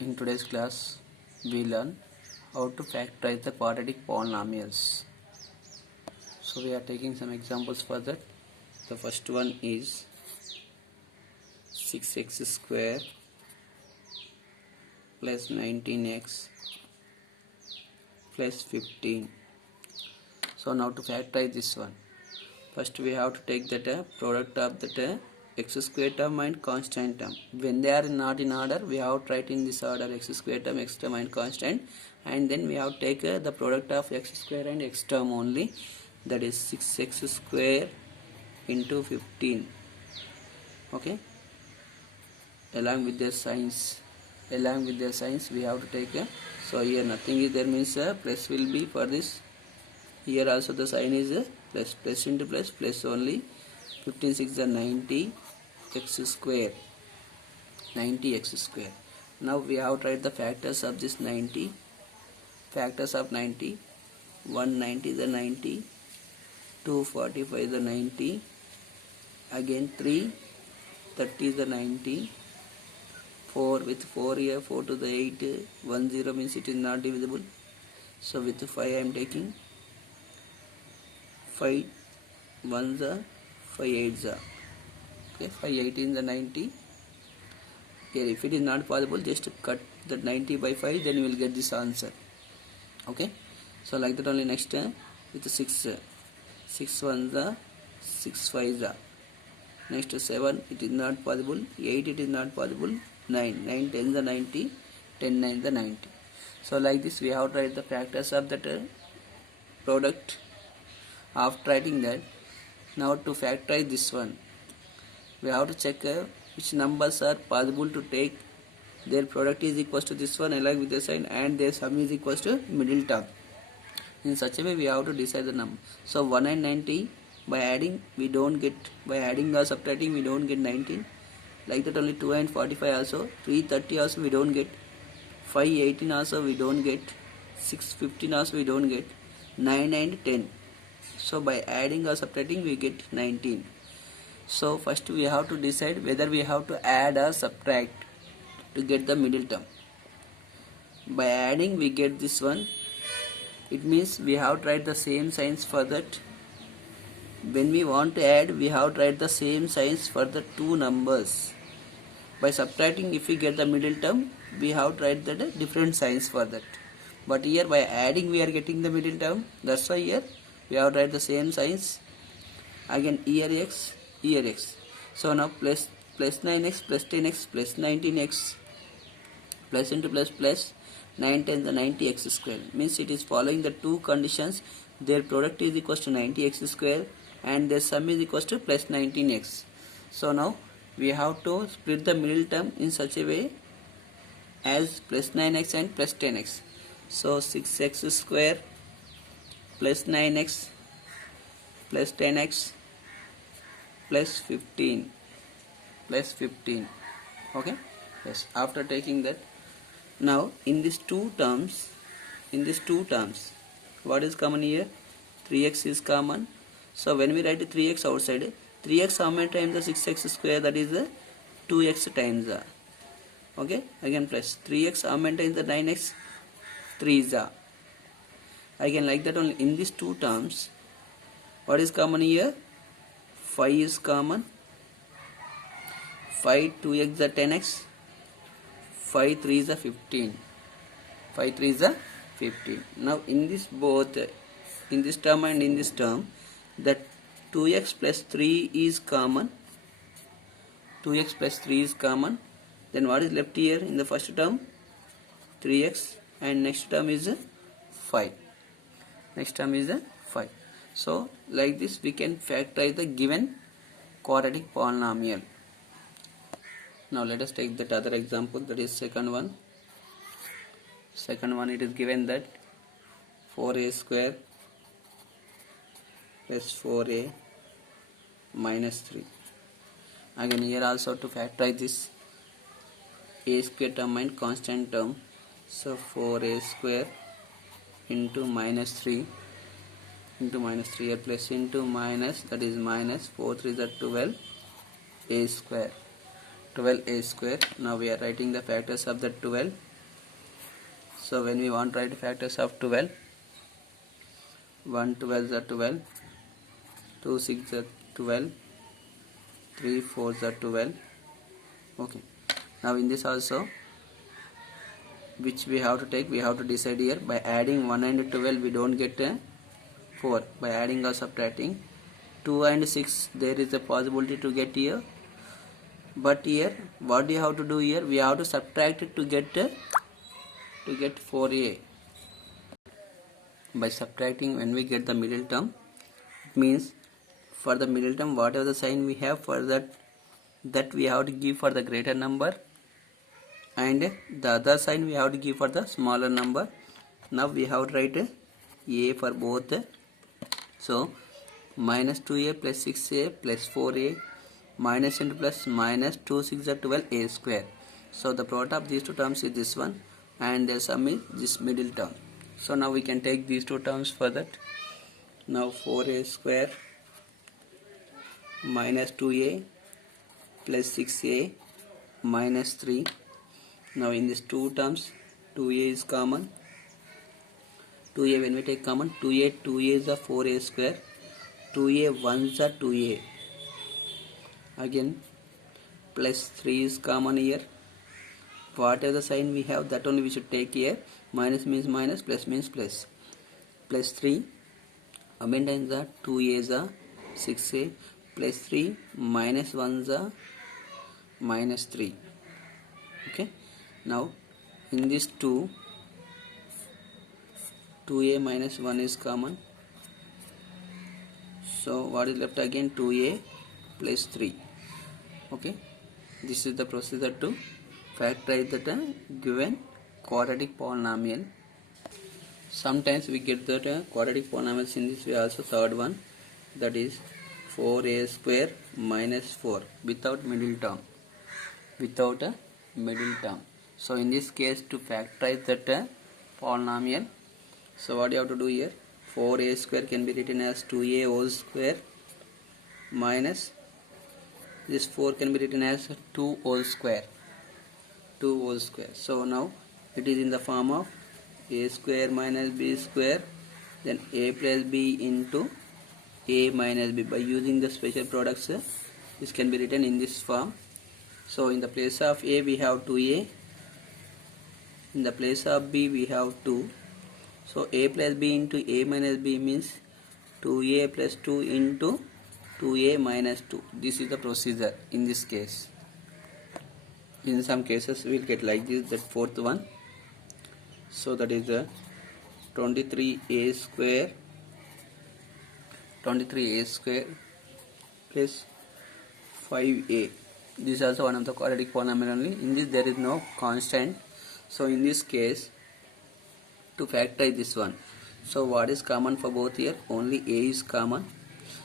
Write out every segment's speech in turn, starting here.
In today's class, we learn how to factorize the quadratic polynomials. So we are taking some examples for that. The first one is 6x square plus 19x plus 15. So now to factorize this one, first we have to take that product of that x square term and constant term. When they are not in order, we have to write in this order x square term, x term and constant, and then we have to take the product of x square and x term only, that is 6x square into 15. Okay, along with their signs we have to take so here nothing is there, means plus will be for this. Here also the sign is plus into plus only. 15 6 is 90 x square, 90x square. Now we have to write the factors of this 90. Factors of 90: 190 is the 90, 245 is the 90, again 330 is the 90, 4 with 4 here, 4 to the 8, 10 means it is not divisible. So with 5 I am taking 5 1s are 5 8s are. Okay, 5 18 the 90. Here if it is not possible, just cut the 90 by 5, then you will get this answer. Okay, so like that only. Next with 6 1s are 6 5s are. Next 7, it is not possible. 8, it is not possible. 9 10 the 90, 10 9 the 90. So like this we have to write the factors of that product. After writing that, now to factorize this one, we have to check which numbers are possible to take their product is equals to this one along with the sign, and their sum is equals to middle term. In such a way we have to decide the number. So 1 and 90, by adding we don't get, by adding or subtracting we don't get 19. Like that only 2 and 45 also, 330 also we don't get, 5 18 also we don't get, 6 15 also we don't get, 9 and 10. So by adding or subtracting we get 19. So first we have to decide whether we have to add or subtract to get the middle term. By adding we get this one. It means we have to write the same signs for that. When we want to add, we have to write the same signs for the two numbers. By subtracting, if we get the middle term, we have to write the different signs for that. But here by adding we are getting the middle term. That's why here we have to write the same signs. Again here x, here x. So now plus 9x plus 10x plus 19x plus into plus 9 10 the 90x square, means it is following the two conditions. Their product is equals to 90x square and their sum is equals to plus 19x. So now we have to split the middle term in such a way as plus 9x and plus 10x. So 6x square plus 9x plus 10x plus 15 plus 15. Okay, yes. After taking that, now in these two terms, what is common here? 3x is common. So when we write 3x outside, 3x how many times the 6x square, that is 2x times. Okay, again plus 3x how many times the 9x, 3 is again like that only. In these two terms, what is common here? 5 is common. 5 2x the 10x, 5 3 is a 15, 5 3 is a 15. Now in this both, in this term and in this term, that 2x plus 3 is common, 2x plus 3 is common. Then what is left here in the first term? 3x, and next term is 5, next term is 5. So like this we can factorize the given quadratic polynomial. Now let us take that other example, that is second one. It is given that 4a square plus 4a minus 3. Again here also to factorize this a square term and constant term. So 4a square into minus 3 into minus 3 here, plus into minus, that is minus 4 3 is 12 a square. 12a square. Now we are writing the factors of the 12. So when we want to write factors of 12, 1 12 are 12, 2 6 are 12, 3 4 are 12. Okay, now in this also, which we have to take, we have to decide here. By adding 1 and 12 we don't get 4. By adding or subtracting 2 and 6 there is a possibility to get here, but here what do you have to do here? We have to subtract it to get 4a. By subtracting, when we get the middle term, it means for the middle term whatever the sign we have for that we have to give for the greater number, and the other sign we have to give for the smaller number. Now we have to write a for both. So minus 2a plus 6a plus 4a minus into plus minus 2 6 are 12 a square. So the product of these two terms is this one, and their sum is this middle term. So now we can take these two terms for that. Now 4a square minus 2a plus 6a minus 3. Now in these two terms 2a is common. 2a when we take common, 2a is a 4a square, 2a 1s are 2a. Again plus 3 is common here. Whatever the sign we have, that only we should take here. Minus means minus, plus means plus. Plus 3, amend times are 2a is a 6a, plus 3 minus 1 is a minus 3. Okay, now in this 2a minus 1 is common. So what is left again? 2a plus 3. Okay, this is the procedure to factorize that given quadratic polynomial. Sometimes we get that quadratic polynomials in this way also. Third one, that is 4a square minus 4 without middle term. Without a middle term. So in this case, to factorize that polynomial, so what you have to do here? 4a square can be written as 2a whole square minus this 4 can be written as 2 whole square. 2 whole square. So now it is in the form of a square minus b square, then a plus b into a minus b. By using the special products, this can be written in this form. So in the place of a we have 2a, in the place of b we have 2. So a plus b into a minus b means 2a plus 2 into 2a minus 2. This is the procedure in this case. In some cases we will get like this, that fourth one. So that is the 23a square plus 5a. This is also one of the quadratic polynomial only. In this there is no constant. So in this case, to factorize this one, so what is common for both here? Only a is common.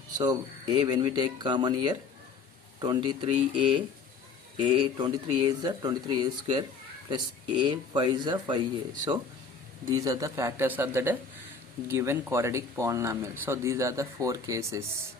So a when we take common here, 23a is the 23a square plus a 5 is the 5a. So these are the factors of the given quadratic polynomial. So these are the 4 cases.